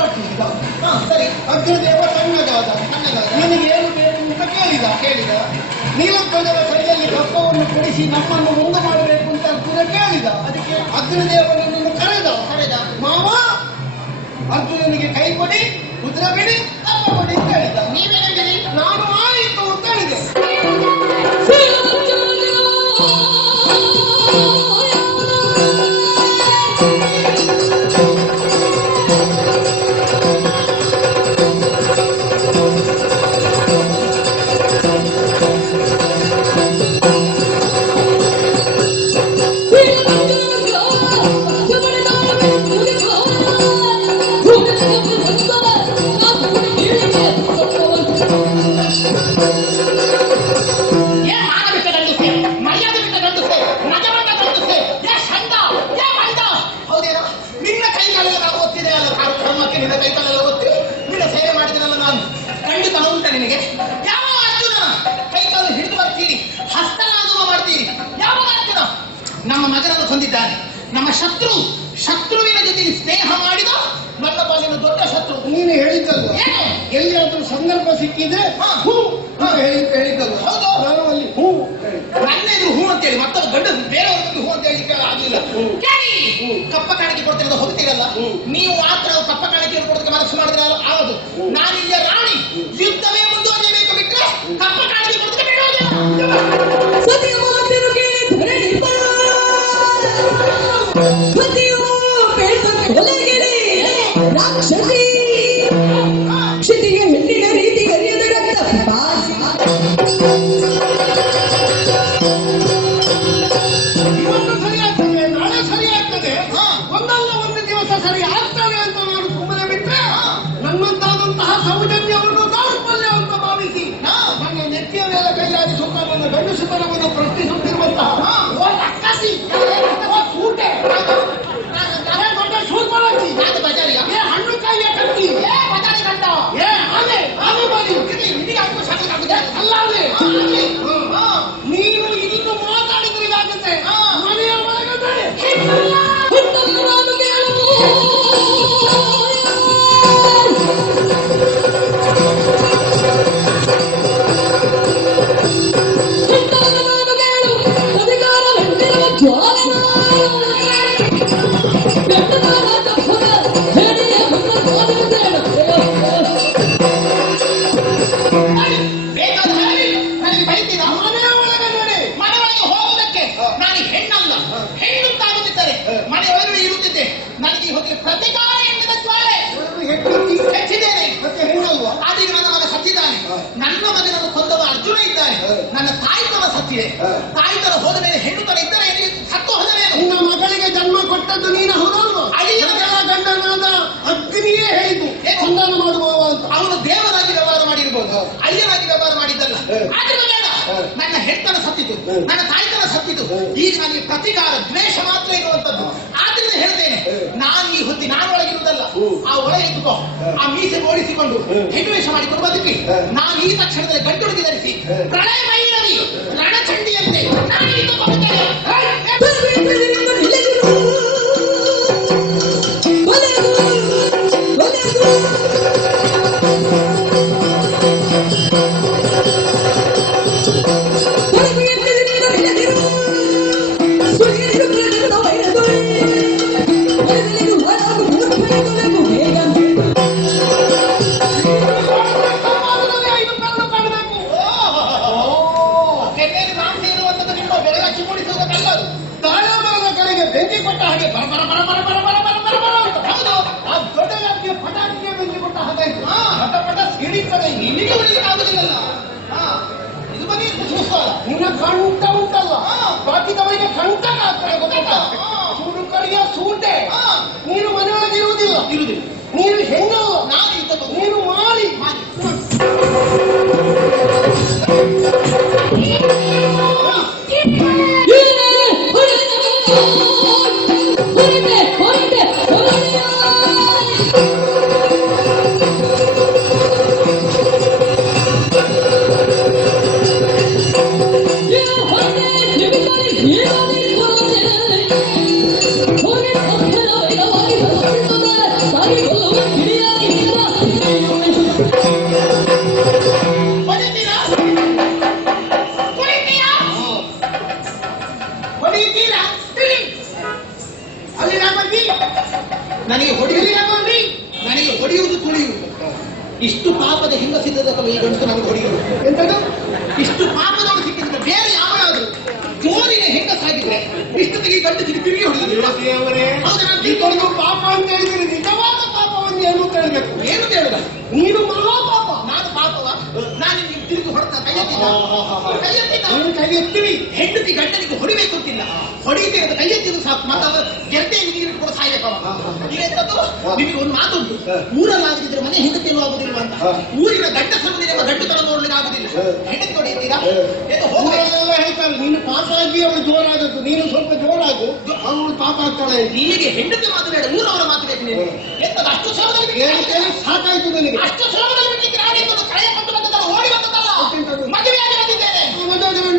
ಪ್ರಾರ್ಥಿಸಿದ. ಸರಿ, ಅಗ್ರದೇವ ಸಣ್ಣಗಾದ. ನಿನಗೇನು ಬೇಕು ಅಂತ ಕೇಳಿದ. ನೀಲಧ್ವಜದ ಕೈಯಲ್ಲಿ ಕಪ್ಪವನ್ನು ಕೊಡಿಸಿ ನಮ್ಮನ್ನು ಮುಂದೆ ಮಾಡಬೇಕು ಅಂತ ಅರ್ಜುನ ಕೇಳಿದ. ಅದಕ್ಕೆ ಅಗ್ರದೇವನನ್ನು ಕರೆದ. ಮಾವ, ಅರ್ಜುನನಿಗೆ ಕೈ ಕೊಡಿ, ಕುದುರೆ ಬಿಡಿ, ಕಪ್ಪ ಕೊಡಿ ಅಂತ ಹೇಳಿದ. ನೀವೇನಿದ್ದೀರಿ? ನಾನು ಆಯಿತು ಅಂತ ಹೇಳಿದೆ. ನಿನಗೆ ಯಾವ ಅರ್ಜುನ ಕೈಕಾಲು ಹಿಡಿದು ಬರ್ತೀರಿ, ಹಸ್ತನಾಗುವ ಮಾಡ್ತೀರಿ? ಯಾವ ಅರ್ಜುನ? ನಮ್ಮ ಮಗನನ್ನು ಕೊಂದಿದ್ದಾನೆ. ನಮ್ಮ ಶತ್ರುವಿನ ಜೊತೆ ಸ್ನೇಹ ಮಾಡಿದ ನನ್ನ ಪಾಲಿನ ದೊಡ್ಡ ಶತ್ರು. ನೀನು ಹೇಳಿದ್ದಲ್ಲ, ಎಲ್ಲಿಯಾದ್ರೂ ಸಂದರ್ಭ ಸಿಕ್ಕಿದ್ರೆ ಹೂ ಹೇಳಿದ್ದಲ್ಲ. ಹೌದು, ನಾನು ಅಲ್ಲಿ ಹೂ ನನ್ನೆದ್ರು ಹೂ ಅಂತೇಳಿ ಮತ್ತೊಬ್ಬ ಗಂಡ ಬೇರೆಯವ್ರಿಗೆ ಹೂ ಅಂತ ಹೇಳಿಕ್ಕೆ ಆಗಲಿಲ್ಲ. ಕಪ್ಪ ಕಾಣಿಕೆ ಕೊಡ್ತಿರೋದು ಹೋಗ್ತೀರಲ್ಲ, ನೀವು ಮಾತ್ರ ಕಪ್ಪ ಕಾಣಿಕೆ ಕೊಡೋದಕ್ಕೆ ಮನಸ್ಸು ಮಾಡಿದ್ರೆ ಆಗೋದು. ನಾನಿಲ್ಲಿ ರಾಣಿ, ಯುದ್ಧವೇ ಮುಂದುವರಿಯಬೇಕು ಬಿಟ್ಟರೆ ಕಪ್ಪ ಕಾಣಿಕೆ ಕೊಡೋದಕ್ಕೆ ರಾಕ್ಷಸಿ ಕ್ಷಿತಿಗೆ ಹೆಣ್ಣಿನ ರೀತಿ ಕರಿಯದ ರಕ್ತ ಇವತ್ತು ಸರಿಯಾಗ್ತದೆ, ನಾಳೆ ಸರಿಯಾಗ್ತದೆ, ಒಂದಲ್ಲ ಒಂದು ದಿವಸ ಸರಿ ಆಗ್ತದೆ ಅಂತ ನಾನು ಸುಮ್ಮನೆ ಬಿಟ್ಟರೆ ನನ್ನಂತಾದಂತಹ ಸೌಜನ್ಯವನ್ನು ದೌರ್ಬಲ್ಯ ಅಂತ ಭಾವಿಸಿ ನನ್ನ ನೆತ್ತಿಯ ಮೇಲೆ ಕೈಯಾಡಿಸುತ್ತ ನನ್ನ ಗಂಡಸುತನವನ್ನು ಪ್ರಶ್ನಿಸುತ್ತಿರುವಂತಹ ಅಕ್ಕಸಿ ಸೂಟೆ ಹಣ್ಣು ಕಾಯಿಯ ಕಟ್ಟಿ ನೀನು ಇನ್ನು ಮಾತಾಡಿದ್ರೆ ಇದಾಗುತ್ತೆ. ಮನೆಯ ಒಳಗಡೆ ನನಗೆ ಹೋಗಿ ಪ್ರತಿಕಾರ ಎನ್ನುವ ಜ್ವಾಲೆ ಹೆಚ್ಚಿದ್ದೇನೆ. ಆದ್ರೆ ನನ್ನ ಮಗ ಸತ್ತಿದ್ದಾನೆ. ನನ್ನ ಮಗನನ್ನು ಕೊಂದವ ಅರ್ಜುನ ಇದ್ದಾನೆ. ನನ್ನ ತಾಯಿತನ ಸತ್ತಿದೆ. ತಾಯಿತನ ಹೋದ ಮೇಲೆ ಹೆಣ್ಣು ತರ ಇದ್ದರೆ ಸತ್ತು ಹೋದರೇನು? ನಿನ್ನ ಮಗಳಿಗೆ ಜನ್ಮ ಕೊಟ್ಟದ್ದು ನೀನು ಹೌದಲ್ವ? ಅಳಿಯನ ಗಂಡನಾದ ಅಗ್ನಿಯೇ ಹೇಳಿದ್ದು ಸಂಧಾನ ಮಾಡುವವ ಅಂತ. ಅವನು ದೇವರಾಗಿ ವ್ಯವಹಾರ ಮಾಡಿರ್ಬೋದು, ಅಳಿಯನಾಗಿ ವ್ಯವಹಾರ ಮಾಡಿದ್ದಲ್ಲ. ಆದ್ರೆ ಬೇಡ, ನನ್ನ ಹೆಣ್ಣನ ಸತ್ತಿತು, ನನ್ನ ತಾಯಿತನ ಸತ್ತಿತು. ಈಗ ನನಗೆ ಪ್ರತಿಕಾರ ದ್ವೇಷ ಮಾತ್ರ ಇರುವಂತದ್ದು. ಆದ್ರಿಂದ ಹೇಳ್ತೇನೆ, ನಾನು ಈ ಹೊತ್ತಿ ನಾನು ಒಳಗಿರುವುದಲ್ಲ, ಆ ಒಳಗೆ ಇದ್ದುಕೋ. ಆ ಮೀಸೆ ಓಡಿಸಿಕೊಂಡು ಹೆಣ್ಣುವೇಷ ಮಾಡಿಕೊಂಡು ಬದುಕಿ ನಾನು ಈ ತಕ್ಷಣದಲ್ಲಿ ಗಂಟುಡುಗಿ ಧರಿಸಿ ಪ್ರಳಯ ಭೈರವಿ ರಣಚಂಡಿಯಂತೆ ನಾನು ಇದ್ದುಕೊಳ್ಳುತ್ತೇನೆ. ಬೆಂಕಿ ಕೊಟ್ಟ ಹಾಗೆ ಬರ ಬರ ಬರ ಬರ ಬರ ಬರ ಬರ ಬರ ಬರ ಅಂತ. ಹೌದು, ಆ ದೊಡ್ಡ ವ್ಯಾಪ್ತಿಯ ಪಟಾಕಿಗೆ ಬೆಂಕಿ ಕೊಟ್ಟ ಹಾಗೆ ಪಟ ಪಟ ಸಿಡಿತದೆ. ನಿನಗೆ ಹೊಡಿಲಿಕ್ಕೆ ಆಗುದಿಲ್ಲ. ಇದು ಬರೀ ಕುಸುಮಲ್ಲ, ನಿನ್ನ ಕಂಠ ಉಂಟಲ್ಲ, ಬಾಕಿದವರಿಗೆ ಕಂಠ ಆಗ್ತದೆ. ಗೊತ್ತಾಯ್ತಾ? ಸುಡು ಕಡೆಯ ಸೂಟೆ. ನೀನು ಮನೆಯೊಳಗೆ ಇರುವುದಿಲ್ಲ, ನೀನು ಹೆಣ್ಣಲ್ಲ, ನಾನು ಇದ್ದ ನೀನು ಮಾಡಿ Yeah. ನನಗೆ ಹೊಡೆಯುವುದು ತುಳಿಯುವುದು ಇಷ್ಟು ಪಾಪದ ಹೆಂಗಸಿದ್ದದ ಈ ಗಂಟು ನನಗೆ ಹೊಡೆಯುವುದು ಎಂತದು ಇಷ್ಟು ಪಾಪದವರು ಸಿಕ್ಕಿದ್ರೆ ಬೇರೆ ಯಾವಾದ್ರು ಜೋರಿನ ಹೆಂಗಸಾಗಿದ್ರೆ ಇಷ್ಟೊತ್ತಿಗೆ ಈ ಗಂಟು ತಿರುಗಿ ಹೊಡೆಯುವುದಿಲ್ಲ. ಇದೊಂದು ಪಾಪ ಅಂತ ಹೇಳಿದ್ರೆ ನಿಜವಾದ ಪಾಪವನ್ನು ಏನು ಅಂತ ಹೇಳ್ಬೇಕು. ಏನು ಹೇಳುದ ನೀನು ಮಹಾಪಾಪ. ನಾನು ಪಾಪವ ನಾನು ನಿಮ್ಗೆ ತಿರುಗಿ ಹೊಡೆದ ಕೈ ಎತ್ತೀವಿ. ಹೆಂಡತಿ ಗಂಡನಿಗೆ ಹೊಡಿಬೇಕು ಅಂತಿಲ್ಲ, ಹೊಡಿತೆ ಕೈ ಎತ್ತಿದ್ರು ಸಾಕು. ಮತ್ತೆ ಅವರು ಗೆದ್ದೆ ನೀರು ಕೂಡ ಸಾಯ್ಬೇಕವ. ಈಗ ಎಂತದ್ದು ನಿಮಗೆ ಒಂದು ಮಾತುಂಟು, ಊರಲ್ಲಾಗದಿದ್ರೆ ಮನೆ ಹೆಂಡತಿಯಲ್ಲೂ ಆಗುದಿಲ್ಲ ಅಂತ. ಊರಿನ ಗಂಡ ಸಂಬಂಧಿ ನಿಮ್ಮ ಗಂಡು ತರ ನೋಡ್ಲಿಕ್ಕೆ ಆಗುದಿಲ್ಲ. ಹೆಂಡತಿ ಹೊಡೆಯುತ್ತೀರಾ ಎಂದು ಹೋಗಲೆಲ್ಲ ಹೇಳ್ತಾರೆ ನೀನು ಪಾಪ ಆಗಿ ಅವಳು ಜೋರಾದದ್ದು, ನೀನು ಸ್ವಲ್ಪ ಜೋರಾಗು ಅವಳು ಪಾಪ ಆಗ್ತಾಳೆ. ನಿಮಗೆ ಹೆಂಡತಿ ಮಾತು ಬೇಡ, ಊರವರ ಮಾತು ಬೇಕು. ನೀವು ಎಂತದ್ದು ಅಷ್ಟು ಸುಲಭದಲ್ಲಿ ಸಾಕಾಯ್ತು ನನಗೆ. ಅಷ್ಟು ಸುಲಭದಲ್ಲಿ ಬಿಟ್ಟಿದ್ರೆ ಕಳೆಯ ಕೊಟ್ಟು ಬಂದದಲ್ಲ, ಓಡಿ ಬಂದದಲ್ಲ. ಮದುವೆಯಾಗಿ ಬಂದಿದ್ದೇನೆ.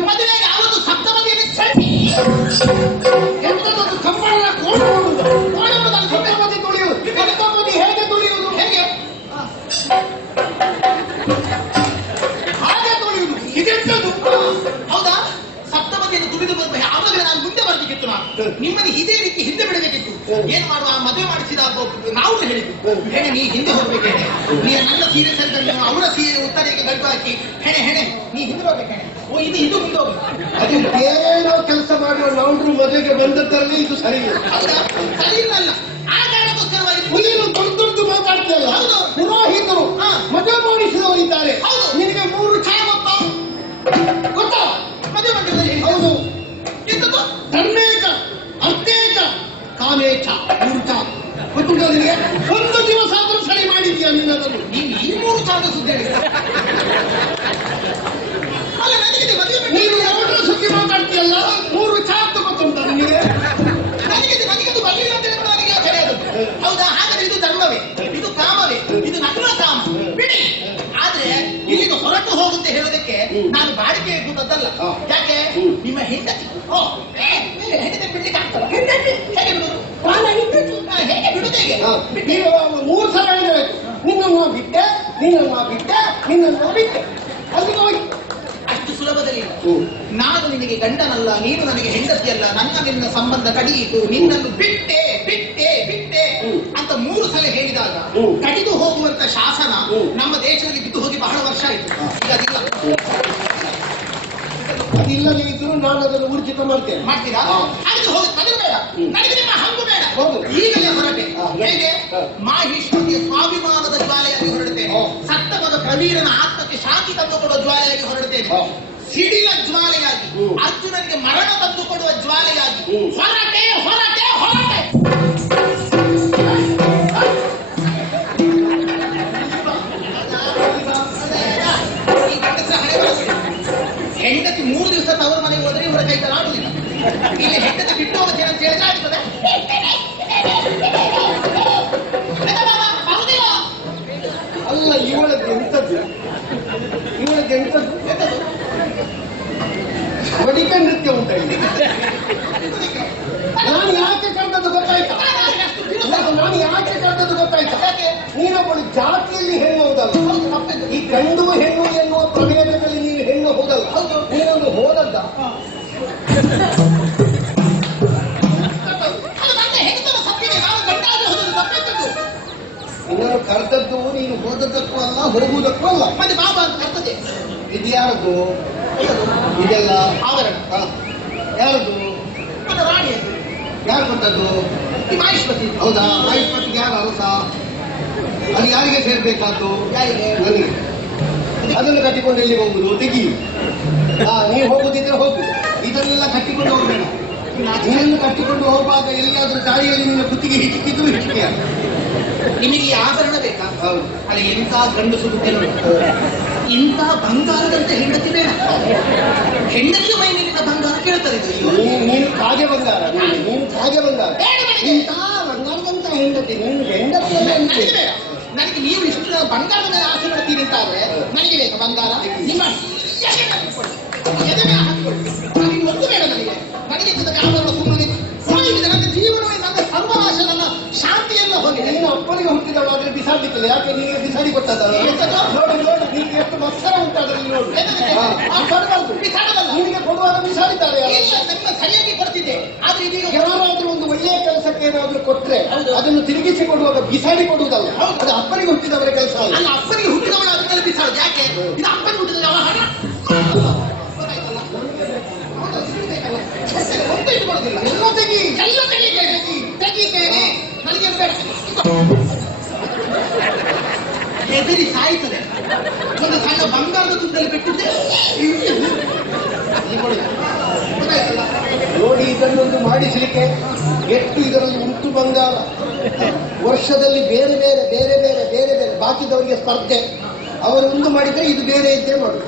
ಮದುವೆಯಾಗಿ ಅವತ್ತು ಸಪ್ತಮದಿಯಲ್ಲಿ ಎಂತದ್ದು ಕಂಬಳ ಕೋಡುವುದು ಸಪ್ತಮದಿ ತುಳಿಯುವುದು. ಸಪ್ತಮದಿ ಹೇಗೆ ತುಳಿಯುವುದು? ಹೇಗೆ ಹಾಗೆ ತುಳಿಯುವುದು. ಇದೆಂತದ್ದು? ಹೌದಾ? ಸಪ್ತಮದಿಯನ್ನು ತುಳಿದು ಬಂದ ಆವಾಗ ನಾನು ಮುಂದೆ ಬರ್ಬೇಕಿತ್ತು. ನಾನು ನಿಮ್ಮನ್ನು ಇದೇ ರೀತಿ ಹಿಂದೆ ಬಿಡಬೇಕಿತ್ತು. ಏನ್ ಮಾಡುವ, ಮದುವೆ ಮಾಡಿಸಿದ ನಾವು ಹೇಳಿದ್ದು ಹೆಣೆ ನೀ ಹಿಂದೆ ಹೋಗ್ಬೇಕೇನೆ, ನೀ ನನ್ನ ಸೀರೆ ಸರಿದಲ್ಲಿ ಅವಳ ಸೀರೆ ಉತ್ತರಿಗೆ ಗಂಟು ಹಾಕಿ ಹೆಣೆ ಹೆಣೆ ನೀ ಹಿಂದೆ ಹೋಗ್ಬೇಕೇನೆ. ಓ ಇದು ಇದು ಮುಂದೆ ಹೋಗಿ ಅದು ಬೇರೇನೋ ಕೆಲಸ ಮಾಡುವ ನಾವು ಮದುವೆಗೆ ಬಂದದ್ರಲ್ಲಿ ಇದು ಸರಿ ಹೌದಾ? ಸರಿ ಇಲ್ಲ. ಆ ಕಾರಣಕ್ಕೋಸ್ಕರವಾಗಿ ನೀನು ದೊಡ್ಡ ಮಾತಾಡ್ತೀಯಲ್ಲ. ಪುರೋಹಿತರು ಮದುವೆ ಮಾಡಿಸಿದವರಿದ್ದಾರೆ. ನಿನಗೆ 3 ಛಾಯ ಗೊತ್ತಾ ಮದುವೆ ಮಂಟಪದಲ್ಲಿ? ಹೌದು. ಎಂತದ್ದು? ಧರ್ಮೇಚ ಅರ್ಥೇಚ ಕಾಮೇಚ 3 ಛಾ ಗೊತ್ತುಂಟ ನಿನಗೆ? ಒಂದು ದಿವಸ ಆದರೂ ಸರಿ ಮಾಡಿದ್ಯಾ ನೀನು ಅದನ್ನು? ನೀನು ಈ 3 ಛಾದ ಸುದ್ದಿ ಹೇಳಿದ ಅಲ್ಲ ನನಗಿದೆ ಮದುವೆ. ನೀನು ಯಾವತ್ತೂ ಸುದ್ದಿ ಮಾತಾಡ್ತೀಯಲ್ಲ. 3 ಛಾ ಅಂತ ಗೊತ್ತುಂಟ ನಿನಗೆ? ನನಗಿದೆ ನನಗದು ಬರಲಿಲ್ಲ ಅಂತ ಹೇಳಿದ್ರೆ ನನಗೆ ಸರಿಯಾದ. ಹೌದಾ? ಹಾಗಾದ್ರೆ ಇದು ಧರ್ಮವೇ, ಇದು ಕಾಮವೇ, ಇದು ನನ್ನ ಕಾಮ ಬಿಡಿ. ಆದ್ರೆ ಇಲ್ಲಿಗೆ ಹೊರಟು ಹೋಗುತ್ತೆ ಹೇಳೋದಕ್ಕೆ ನಾನು ಬಾಡಿಗೆ ಇದ್ದುದಲ್ಲ. ಯಾಕೆ? ನಿಮ್ಮ ಹೆಂಡತಿ ಹೆಂಡತಿ ಬಿಡ್ಲಿಕ್ಕೆ ಆಗ್ತಲ್ಲ. ಹೆಂಡತಿ ಹೇಗೆ ಬಿಡುದು? ಹೇಗೆ ಬಿಡುದು? ಹೇಗೆ? ನೀನು 3 ಸಲ ಹೇಳಬೇಕು. ನಿನ್ನನ್ನು ಬಿಟ್ಟೆ, ನಿನ್ನನ್ನು ಬಿಟ್ಟೆ, ನಿನ್ನನ್ನು ಬಿಟ್ಟೆ. ಅಲ್ಲಿಗೆ ಹೋಗಿ ಅಷ್ಟು ಸುಲಭದಲ್ಲಿ ನಾನು ನಿನಗೆ ಗಂಡನಲ್ಲ, ನೀನು ನನಗೆ ಹೆಂಡತಿಯಲ್ಲ, ನನ್ನ ನಿನ್ನ ಸಂಬಂಧ ಕಡಿಯಿತು, ನಿನ್ನನ್ನು ಬಿಟ್ಟೆ ಬಿಟ್ಟೆ ಬಿಟ್ಟೆ ಅಂತ 3 ಸಲ ಹೇಳಿದಾಗ ಕಡಿದು ಹೋಗುವಂತ ಶಾಸನ ನಮ್ಮ ದೇಶದಲ್ಲಿ ಬಿದ್ದು ಹೋಗಿ ಬಹಳ ವರ್ಷ ಆಯಿತು. ಈಗ ಅದಿಲ್ಲ. ಅದಿಲ್ಲದೆ ಇದ್ರು ನಾನು ಅದನ್ನು ಊರ್ಜಿತ ಮಾಡ್ತೇನೆ. ಮಾಡ್ತೀರಾ? ಹಾಗೆ ಹೋಗಿ ಮದುವೆ ಬೇಡ, ನನಗೆ ನಿಮ್ಮ ಹಂಗು ಬೇಡ. ಈಗಲೇ ಹೊರಟೆ. ಹೇಗೆ? ಮಾಹಿಷ್ಮತಿಯ ಸ್ವಾಭಿಮಾನದ ಜ್ವಾಲೆಯಾಗಿ ಹೊರಡುತ್ತೇನೆ. ಸತ್ತಮದ ಪ್ರವೀರನ ಆತ್ಮಕ್ಕೆ ಶಾಂತಿ ತಂದುಕೊಡುವ ಜ್ವಾಲೆಯಾಗಿ ಹೊರಡುತ್ತೇನೆ. ಸಿಡಿಲ ಜ್ವಾಲೆಯಾಗಿ, ಅರ್ಜುನನಿಗೆ ಮರಣ ತಂದುಕೊಡುವ ಜ್ವಾಲೆಯಾಗಿ ಹೊರಟೆ ಹೊರಟೆ ಹೊರಟೆ. ಹೆಂಡತಿ 3 ದಿವಸ ತವರು ಮನೆಗೆ ಹೋದ್ರೆ ಇವರ ಕೈಗಳು ಆಡುವುದಿಲ್ಲ. ಇಲ್ಲಿ ಹೆಂಡತಿ ಬಿಟ್ಟು ಹೋಗುತ್ತೆ ಅಂತ ಹೇಳಿದ್ರೆ ಆಗ್ತದೆ. ಅಲ್ಲ ಇವಳದ್ದು ಎಂತದ್ದು? ಇವಳದ್ದು ಎಂತದ್ದು? ಬಡಿಕೆ ನೃತ್ಯ ಉಂಟ ಇಲ್ಲಿ. ನಾನು ಯಾಕೆ ಕಂಡದ್ದು ಗೊತ್ತಾಯ್ತಾ? ನಾನು ಯಾಕೆ ಕಂಡದ್ದು ಗೊತ್ತಾಯ್ತಾ? ನೀನೊಬ್ಬಳು ಜಾತಿಯಲ್ಲಿ ಹೆಣ್ಣು ಹೋದಲ್ಲ. ಈ ಗಂಡು ಹೆಣ್ಣು ಎನ್ನುವ ಪ್ರಭೇದದಲ್ಲಿ ನೀನು ಹೆಣ್ಣು ಹೋದಲ್ಲ. ನೀನೊಂದು ಹೋದದ್ದ. ನಿನ್ನನ್ನು ಕರೆದದ್ದು ನೀನು ಹೋದದ್ದಕ್ಕೂ ಅಲ್ಲ, ಹೋಗುವುದಕ್ಕೂ ಅಲ್ಲ. ಮತ್ತೆ ಬಾಬಾ ಅಂತ ಕರ್ತದೆ. ಇದು ಯಾರದು? ಇದೆಲ್ಲ ಆವರಣ ಯಾರದು? ರಾಣಿ ಯಾರು ಕೊಟ್ಟದ್ದು? ಈ ಮಾಹಿಷ್ಮತಿ. ಹೌದಾ? ಮಾಹಿಷ್ಮತಿಗೆ ಯಾರು ಅರಸ? ಅದು ಯಾರಿಗೆ ಸೇರ್ಬೇಕಾದ್ದು? ಯಾರಿಗೆ? ನನಗೆ. ಅದನ್ನು ಕಟ್ಟಿಕೊಂಡು ಎಲ್ಲಿ ಹೋಗುದು? ತೆಗಿ. ನೀವು ಹೋಗುದಿದ್ರೆ ಹೋಗು. ಇದನ್ನೆಲ್ಲ ಕಟ್ಟಿಕೊಂಡು ಹೋಗ್ಬೇಡ. ನೀನನ್ನು ಕಟ್ಟಿಕೊಂಡು ಹೋಗುವಾಗ ಎಲ್ಲಿಯಾದ್ರೂ ದಾರಿಯಲ್ಲಿ ನಿನ್ನ ಕುತ್ತಿಗೆ ಹಿಚ್ಕಿದ್ರು ಹಿಚ್ಕೆಯ. ನಿಮಗೆ ಈ ಆಭರಣ ಬೇಕಾ? ಹೌದು. ಅಲ್ಲಿ ಎಂಥ ಗಂಡು ಸುಡುತ್ತೆ ನೋಡಿ. ಇಂತಹ ಬಂಗಾರದಂತೆ ಹೆಂಡತಿ ಬೇಡ. ಹೆಂಡತಿ ಮೈಮೇಲಿನ ಬಂಗಾರ ಕೇಳ್ತದೆ. ನೀನು ಕಾಗೆ ಬಂಗಾರ, ನೀನು ಕಾಗೆ ಬಂಗಾರ. ಇಂಥ ಬಂಗಾರದಂತ ಹೆಂಡತಿ ನಿನ್ನ ಹೆಂಡತಿ ಬೇಡ. ನನಗೆ ನೀವು ಇಷ್ಟು ಬಂಗಾರದ ಆಸೆ ಮಾಡ್ತೀರಿ ಅಂತ ಆದ್ರೆ ನನಗೆ ಬೇಕಾ ಬಂಗಾರ? ನಿಮ್ಮ ಎದೆಗೆ ಹಾಕಿಕೊಳ್ಳಿ. ನನಗೆ ಒಂದು ಬೇಡ. ನನಗೆ ಆಭರಣ ಸುಮ್ಮನೆ ಹೋಗಿದೆ. ನನ್ನ ಜೀವನವೇ ನನ್ನ ಸರ್ವನಾಶ, ನನ್ನ ಶಾಂತಿಯೆಲ್ಲ ನೀನು ಅಪ್ಪನಿಗೆ ಹುಟ್ಟಿದವಳು ಆದ್ರೆ ಬಿಸಾಡ್ಲಿಕ್ಕಿಲ್ಲ. ಯಾಕೆ ನಿನಗೆ ಬಿಸಾಡಿ ಕೊಟ್ಟದಲ್ಲ? ನೋಡಿ ನೋಡಿ ನಿನಗೆ ಎಷ್ಟು ಮತ್ಸರ ಉಂಟಾದ್ರಲ್ಲಿ ನೋಡು. ನಿನಗೆ ಕೊಡುವಾಗ ಬಿಸಾಡಿದ್ದಾರೆ. ಸರಿಯಾಗಿ ಕೊಡ್ತಿದ್ದೆ ಆದ್ರೆ ಇದೀಗ ಯಾರಾದ್ರೂ ಒಂದು ಒಳ್ಳೆಯ ಕೆಲಸಕ್ಕೆ ಏನಾದ್ರೂ ಕೊಟ್ರೆ ಅದನ್ನು ತಿರುಗಿಸಿ ಕೊಡುವಾಗ ಬಿಸಾಡಿ ಕೊಡುವುದಲ್ಲ. ಅದು ಅಪ್ಪನಿಗೆ ಹುಟ್ಟಿದವರ ಕೆಲಸ ಅಲ್ಲ. ಅಲ್ಲ, ಅಪ್ಪನಿಗೆ ಹುಟ್ಟಿದವಳ ಆದ್ಮೇಲೆ ಬಿಸಾಡುದು ಯಾಕೆ? ಇದು ಅಪ್ಪನಿಗೆ ಹುಟ್ಟಿದ ಹಣ ಇಟ್ಕೊಳ್ಳೋದಿಲ್ಲ. ಎಲ್ಲ ತೆಗೀತೇನೆ ನನಗೆ ಹೆದರಿ ಸಾಯ್ತದೆ. ಒಂದು ಸಣ್ಣ ಬಂಗಾರದ ತುಂಡಲ್ಲಿ ಬಿಟ್ಟಿದ್ದೆ ನೋಡಿ, ಇದನ್ನೊಂದು ಮಾಡಿಸಲಿಕ್ಕೆ ಎಷ್ಟು ಇದರಲ್ಲಿ ಉಂಟು ಬಂಗಾರ. ವರ್ಷದಲ್ಲಿ ಬೇರೆ ಬೇರೆ ಬೇರೆ ಬೇರೆ ಬೇರೆ ಬೇರೆ ಬಾಕಿದವರಿಗೆ ಸ್ಪರ್ಧೆ. ಅವರು ಒಂದು ಮಾಡಿದ್ರೆ ಇದು ಬೇರೆ ಇದ್ದೇ ಮಾಡು.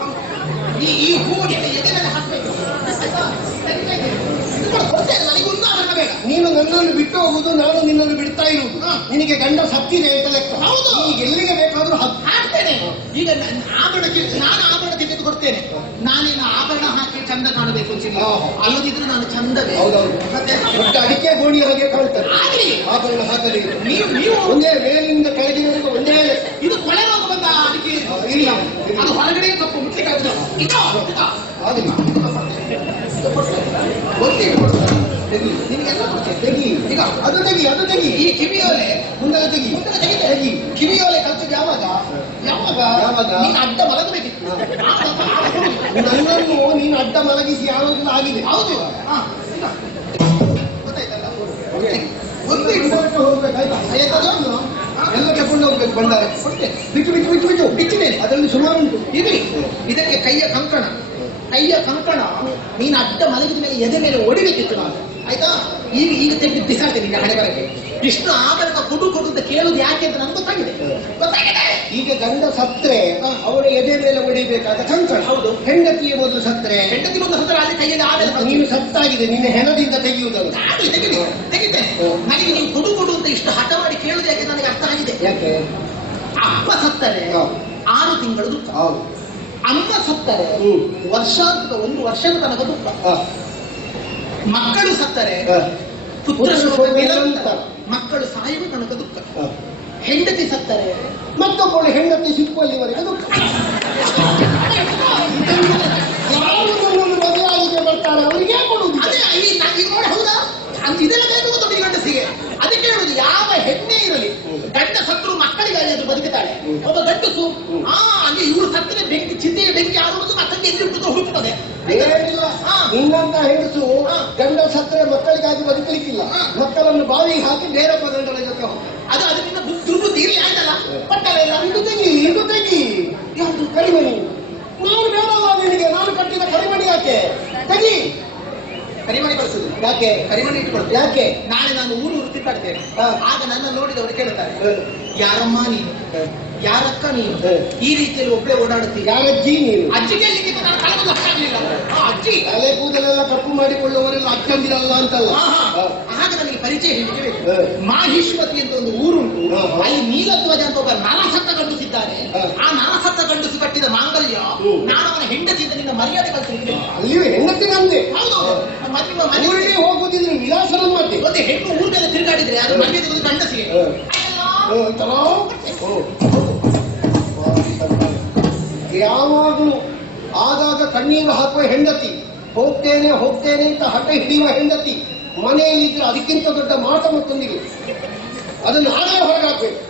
ಈ ಹೂವಿಗೆ ಎದೆಮೇಲೆ ಹಾಕ್ಬೇಕು. ನನಗೊಂದು ಆಭರಣ ಬೇಡ. ನೀನು ನನ್ನನ್ನು ಬಿಟ್ಟು ಹೋಗುದು, ನಾನು ನಿನ್ನನ್ನು ಬಿಡ್ತಾ ಇರುವುದು. ನಿನಗೆ ಗಂಡ ಸತ್ತಿದೆ ಅಂತ ಲೆಕ್ಕ. ಹೌದು, ಈಗ ಎಲ್ಲಿಗೆ ಬೇಕಾದ್ರೂ ಹಾಕ್ತೇನೆ. ಈಗ ಆಭರಣಕ್ಕೆ ನಾನು ಆಭರಣ ತೆಗೆದು ಕೊಡ್ತೇನೆ. ನಾನೇನು ಆಭರಣ ಹಾಕಿ ಚಂದ ಕಾಣಬೇಕು ಅಂತೀನಿ, ಅಲ್ಲದಿದ್ರೆ ನಾನು ಚಂದವೇ. ಹೌದೌದು, ಮತ್ತೆ ಅಡಿಕೆ ಗೋಣಿ ಹಾಗೆ ಕಾಣ್ತದೆ ಆಗಲಿ. ಆಭರಣ ಹಾಕಲಿ. ನೀವು ಒಂದೇ ಮೇಲಿಂದ ಕೆಳಗಿನವರೆಗೂ ಒಂದೇ. ಇದು ಕೊಳೆ ರೋಗ ಬಂದ ಅದಕ್ಕೆ ಇಲ್ಲ, ಅದು ಹೊರಗಡೆ ಸ್ವಲ್ಪ ಮುಟ್ಲಿಕ್ಕೆ ಆಗುದು. ಆಗಲಿ ತೆಗಿ. ಈಗ ಅದು ತೆಗಿ, ಅದು ತೆಗಿ. ಈ ಕಿವಿಯೋಲೆ ಮುಂದೆಲ್ಲ ತೆಗಿ, ಮುಂದೆ ತೆಗಿತೆ. ತೆಗಿ. ಕಿವಿಯೋಲೆ ಕಲ್ಸಿದ್ದು ಯಾವಾಗ ಯಾವಾಗ ಯಾವಾಗ? ನೀನು ಅಡ್ಡ ಮಲಗಬೇಕಿತ್ತು. ನನ್ನನ್ನು ನೀನು ಅಡ್ಡ ಮಲಗಿಸಿ ಯಾವಾಗಲೂ ಆಗಿದೆ. ಹೌದು, ಗೊತ್ತಾಯ್ತಲ್ಲ. ಹೋಗ್ಬೇಕಾಯ್ತಾ? ಎಲ್ಲ ತಗೊಂಡು ಹೋಗ್ಬೇಕು. ಬಂದಾರೆ ಬಿಟ್ಟು ಬಿಟ್ಟು ಬಿಟ್ಟು ಬಿಟ್ಟು ಬಿಟ್ಟಿದ್ದೇನೆ. ಅದರಲ್ಲಿ ಸುಮಾರು ಉಂಟು. ಇರಲಿ, ಇದಕ್ಕೆ ಕೈಯ ಕಂಕಣ ನೀನು ಅಡ್ಡ ಮಲಗಿದ ಮೇಲೆ ಎದೆ ಮೇಲೆ ಹೊಡಿಬೇಕಿತ್ತು ನಾನು, ಆಯ್ತಾ? ಈಗ ತೆಗೆದು ಬಿಸಾಡ್ತೇನೆ ನಿನ್ನ ಹಣೆ ಬರಕ್ಕೆ. ಇಷ್ಟು ಆಭರಣ ಕೊಡು ಅಂತ ಕೇಳುದು ಯಾಕೆ ಅಂತ ನನಗೆ ಗೊತ್ತಾಗಿದೆ. ಈಗ ಗಂಡ ಸತ್ರೆ ಅವರ ಎದೆ ಮೇಲೆ ಹೊಡಿಬೇಕಾದ ಕಂಕಣ. ಹೌದು, ಹೆಂಡತಿಯ ಮೊದಲು ಸತ್ರೆ ಅಲ್ಲಿ ಕೈಯಲ್ಲಿ ಆಮೇಲೆ ನೀನು ಸತ್ತಾಗಿದೆ, ನಿನ್ನ ಹೆಣದಿಂದ ತೆಗೆಯುವುದಲ್ಲ. ತೆಗಿತೇನೆ. ನನಗೆ ನೀವು ಕೊಡು ಅಂತ ಇಷ್ಟು ಹಠ ಮಾಡಿ ಕೇಳುದು ಯಾಕೆ ನನಗೆ ಅರ್ಥ ಆಗಿದೆ. ಯಾಕೆ? ಅಪ್ಪ ಸತ್ತರೆ 6 ತಿಂಗಳು ದುಃಖ, ಅಮ್ಮ ಸತ್ತರೆ ವರ್ಷಾಂತದ 1 ವರ್ಷದ ತನಕ ದುಃಖ, ಮಕ್ಕಳು ಸತ್ತರೆ ಪುತ್ರ ಮಕ್ಕಳು ಸಾಯುವ ತನಕ ದುಃಖ, ಹೆಂಡತಿ ಸತ್ತರೆ ಮತ್ತೊಬ್ಬಳು ಹೆಂಡತಿ ಸಿಕ್ಕುವಲ್ಲಿವರೆಗೆ ದುಃಖ. ಮದುವೆ ಬರ್ತಾರೆ ಅವರಿಗೆ ಕೊಡುವುದು. ಅದೇ ಈಗ ನೋಡಿ, ಹೌದಾ? ಅಂತ ಇದೆಲ್ಲ ಬೇಕು ಗೊತ್ತು ಈ ಗಂಡಸಿಗೆ. ಅದಕ್ಕೆ ಹೇಳುದು, ಯಾವ ಹೆಣ್ಣೆ ಇರಲಿ ಗಂಡ ಸತ್ರು ಮಕ್ಕಳಿಗಾಗಿ ಅದು ಬದುಕುತ್ತಾಳೆ. ಒಬ್ಬ ಗಂಡಸು ಅಲ್ಲಿ ಇವರು ಸತ್ತರೆ ಬೆಂಕಿ ಚಿತೆಯ ಬೆಂಕಿ ಆಡುವುದು ಮಕ್ಕಳಿಗೆ ಎಲ್ಲಿ ಹುಟ್ಟುತ್ತದೆ. ನಿನ್ನಂತ ಹೆಂಗಸು ಗಂಡ ಸತ್ತರೆ ಮಕ್ಕಳಿಗಾಗಿ ಬದುಕಲಿಕ್ಕಿಲ್ಲ. ಮಕ್ಕಳನ್ನು ಬಾವಿಗೆ ಹಾಕಿ ಬೇರೆ ಗಂಡನ ಜೊತೆ ಅದು ಅದರಿಂದ ದುರ್ಬುದ್ಧಿ ಇರಲಿ ಆಯ್ತಲ್ಲ. ಪಟ್ಟಲ್ಲ ಇದು ತೆಗಿ ಯಾವುದು ಕರಿಮಣಿ. ನಾನು ಬೇಡಲ್ಲ ನಿನಗೆ, ನಾನು ಕಟ್ಟಿದ ಕರಿಮಣಿ ಯಾಕೆ ತೆಗಿ. ಕರಿಮಣಿ ಬಳಸುದು ಯಾಕೆ? ಕರಿಮಣಿ ಇಟ್ಕೊಳ್ತೇನೆ ಯಾಕೆ? ನಾಳೆ ನಾನು ಊರು ತಿರುಗಾಡ್ತೇನೆ. ಆಗ ನನ್ನ ನೋಡಿದವರು ಕೇಳುತ್ತಾರೆ, ಯಾರಮ್ಮ ನೀನು, ಯಾರಕ್ಕ ನೀನು, ಈ ರೀತಿಯಲ್ಲಿ ಒಬ್ಬಳೆ ಓಡಾಡುತ್ತೀರಿ, ಯಾರಜ್ಜಿ ನೀನು? ಅಜ್ಜಿಗೆ ನಾನು ಕಾಲದಲ್ಲಿ ಅಷ್ಟಾಗ್ಲಿಲ್ಲ. ಅಜ್ಜಿ ತಲೆ ಕೂದಲೆಲ್ಲ ಕಪ್ಪು ಮಾಡಿಕೊಳ್ಳುವವರೆಲ್ಲ ಅಕ್ಕಂದಿರಲ್ಲ ಅಂತಲ್ಲ. ಆಗ ನನಗೆ ಪರಿಚಯ ಹೇಳಬೇಕು. ಮಾಹಿಷ್ಮತಿ ಅಂತ ಒಂದು ಊರುಂಟು, ಅಲ್ಲಿ ನೀಲಧ್ವಜ ಅಂತ ಒಬ್ಬ ನರಸತ್ತ ಗಂಡುಸಿದ್ದಾರೆ. ಆ ನರಸತ್ತ ಗಂಡುಸು ಕಟ್ಟಿದ ಮಾಂಗಲ್ಯ ನಾನು ಅವನ ಹೆಂಡತಿಯಿಂದ ನಿನ್ನ ಮರ್ಯಾದೆ ಕಳಿಸಿದ್ದೇನೆ. ಅಲ್ಲಿಯೂ ಹೆಂಡತಿ ನಂದೆ. ಹೌದು, ಮನೆಗೆ ಹೋಗುದಿದ್ರೆ ವಿಲಾಸ ಮತ್ತೆ ಒಂದು ಹೆಣ್ಣು ಊರ ಮೇಲೆ ತಿರುಗಾಡಿದ್ರೆ ಅದು ಮರ್ಯಾದೆ ಒಂದು ಗಂಡಸಿಗೆ. ಯಾವಾಗಲೂ ಆಗಾಗ ಕಣ್ಣೀರು ಹಾಕುವ ಹೆಂಡತಿ, ಹೋಗ್ತೇನೆ ಹೋಗ್ತೇನೆ ಅಂತ ಹಠ ಹಿಡಿಯುವ ಹೆಂಡತಿ ಮನೆಯಲ್ಲಿದ್ರೆ ಅದಕ್ಕಿಂತ ದೊಡ್ಡ ಮಾಟ ಮತ್ತೊಂದಿಗೆ. ಅದನ್ನು ನಾನೇ ಹೊರಗೆ ಹಾಕ್ಬೇಕು.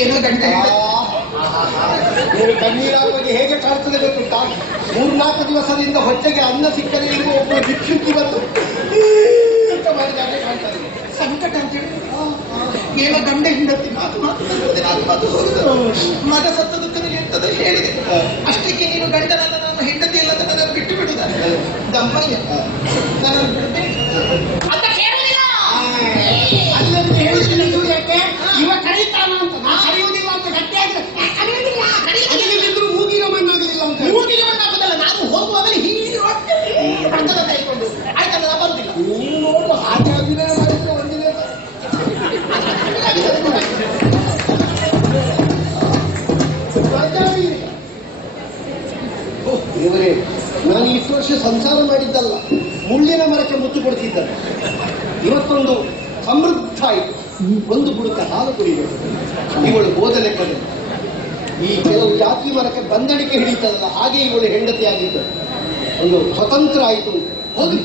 ಏನೋ ಗಂಟೆ ನೀವು ಕಣ್ಣೀರು ಹಾಕುವಾಗ ಹೇಗೆ ಕಾಣ್ತದೆ ಗೊತ್ತುಂಟಾ? 3-4 ದಿವಸದಿಂದ ಹೊಟ್ಟೆಗೆ ಅನ್ನ ಸಿಕ್ಕದೆ ಇರುವ ಒಬ್ಬ ಭಿಕ್ಷುಕಿ ಬಂದು ಅಂತ ಮಾಡಿದಾಗ ಕಾಣ್ತದೆ. ಸಂಕಟ ಅಂತ ಹೇಳಿ ಏನೋ ಗಂಡ ಹೆಂಡತಿ ಮಗ ಸತ್ತ ದುಃಖದಲ್ಲಿ ಇರ್ತದೆ ಹೇಳಿದೆ. ಅಷ್ಟಕ್ಕೆ ನೀನು ಗಂಡನಲ್ಲ ನಾನು ಹೆಂಡತಿ ಇಲ್ಲ ಅಂತ ನನ್ನನ್ನು ಬಿಟ್ಟು ಬಿಡುದ ದಮ್ಮಯ್ಯ ನನ್ನನ್ನು ಬಿಡಬೇಡ ಅಂತ ಕೇಳಲಿಲ್ಲ. ಅಲ್ಲಂತ ಹೇಳಿದ್ರೆ ಯಾಕೆ ಇವ ಕರೀತಾನ ಅಂತ ನಾ ಕರೆಯುವುದಿಲ್ಲ ಅಂತ ಗಟ್ಟಿಯಾಗಿ ಕರೆಯುವುದಿಲ್ಲ. ಮೂಗಿನ ಮಣ್ಣಾಗಲಿಲ್ಲ ಅಂತ. ಮೂಗಿನ ಮಣ್ಣಾಗುದಲ್ಲ, ನಾನು ಹೋಗುವಾಗಲೇ ಹೀಗೆ ರೊಟ್ಟಿ ಪಕ್ಕದ ಕೈಕೊಂಡು ಆಯ್ತಲ್ಲ, ನಾ ಬರುದಿಲ್ಲ. ನೀನು ನೋಡು ಹಾಗೆ ಅಭಿನಯ ಮಾಡಿದ್ರೆ ಒಂದಿನ ದೇವರೇ, ನಾನು ಇಷ್ಟು ವರ್ಷ ಸಂಸಾರ ಮಾಡಿದ್ದಲ್ಲ, ಮುಳ್ಳಿನ ಮರಕ್ಕೆ ಮುತ್ತು ಕೊಡ್ತಿದ್ದ. ಒಂದು ಬುಡಕ ಹಾಲು ಕುಡಿಬೇಕು. ಇವಳು ಹೋದ ಲೆಕ್ಕದಲ್ಲಿ ಈ ಕೆಲವು ಜಾತಿ ಮರಕ್ಕೆ ಬಂದಣಿಕೆ ಹಿಡಿತದಲ್ಲ, ಹಾಗೆ ಇವಳು ಹೆಂಡತಿ ಆಗಿದ್ದು ಒಂದು ಸ್ವತಂತ್ರ ಆಯಿತು. ಹೋಗ್ಲಿ